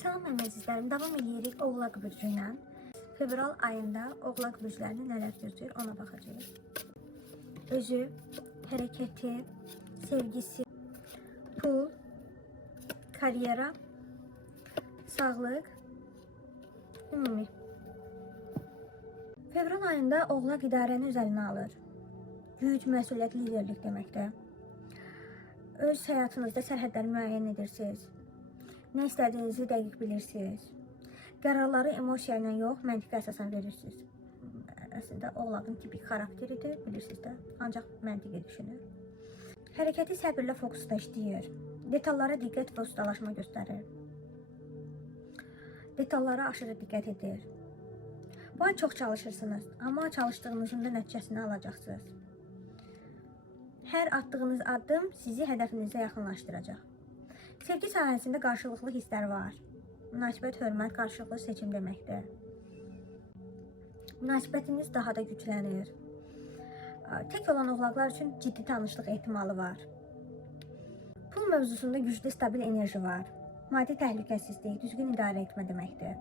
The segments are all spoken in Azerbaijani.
Salam əzizlərim, davam edirik Oğlaq Bürcü ilə. Fevral ayında Oğlaq Bürcülərini nələr gözləyir ona baxacağıq. Özü, hərəkəti, sevgisi, pul, karyera, sağlıq, ümumi. Fevral ayında Oğlaq idarəni üzərinə alır. Güc, məsuliyyət, liderlik deməkdir. Öz həyatınızda sərhədləri müəyyən edirsiniz. Nə istədiyinizi dəqiq bilirsiniz. Qərarları emosiya ilə yox, məntiqə əsasən verirsiniz. Əslində Oğlağın tipik xarakteridir, bilirsiniz də, ancaq məntiqi düşünür. Hərəkəti səbirlə fokusda işləyir. Detallara diqqət və ustalaşma göstərir. Detallara aşırı diqqət edir. Bu ay çox çalışırsınız, amma çalışdığınızın da nəticəsini alacaqsınız. Hər atdığınız addım sizi hədəfinizə yaxınlaşdıracaq. Sevgi sahəsində qarşılıqlı hisslər var. Münasibət, hörmət, qarşılıqlı seçim deməkdir. Münasibətiniz daha da güclənir. Tək olan oğlaqlar üçün ciddi tanışlıq ehtimalı var. Pul mövzusunda güclü, stabil enerji var. Maddi təhlükəsizlik, düzgün idarə etmə deməkdir.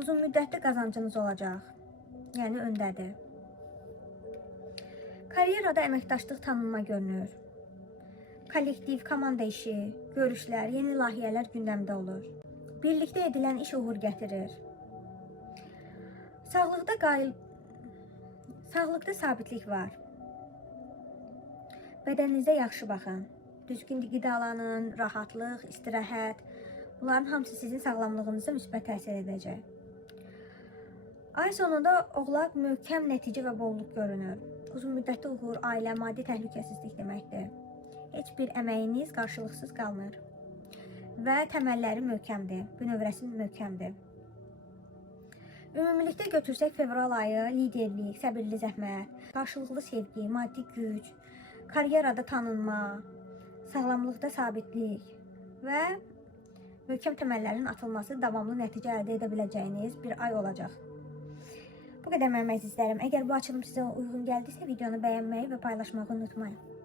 Uzun müddətli qazancınız olacaq. Yəni öndədir. Karyerada əməkdaşlıq tanınma görünür. Kollektiv, komanda işi, görüşlər, yeni layihələr gündəmdə olur. Birlikdə edilən iş uğur gətirir. Sağlıqda sabitlik var. Bədəninizə yaxşı baxın. Düzgün qidalanın, rahatlıq, istirahət. Bunların hamısı sizin sağlamlığınıza müsbət təsir edəcək. Ay sonunda Oğlaq möhkəm nəticə və bolluq görünür. Uzun müddətli uğur, ailə, maddi təhlükəsizlik deməkdir. Heç bir əməyiniz qarşılıqsız qalmır. Və təməlləri möhkəmdir, bünövrəsi möhkəmdir. Ümumilikdə götürsək fevral ayı liderlik, səbirli zəhmət, qarşılıqlı sevgi, maddi güc, karyerada tanınma, sağlamlıqda sabitlik və möhkəm təməllərin atılması davamlı nəticə əldə edə biləcəyiniz bir ay olacaq. Bu qədər mənim əzizlərim. Əgər bu açılım sizə uyğun gəldisə, videonu bəyənməyi və paylaşmağı unutmayın.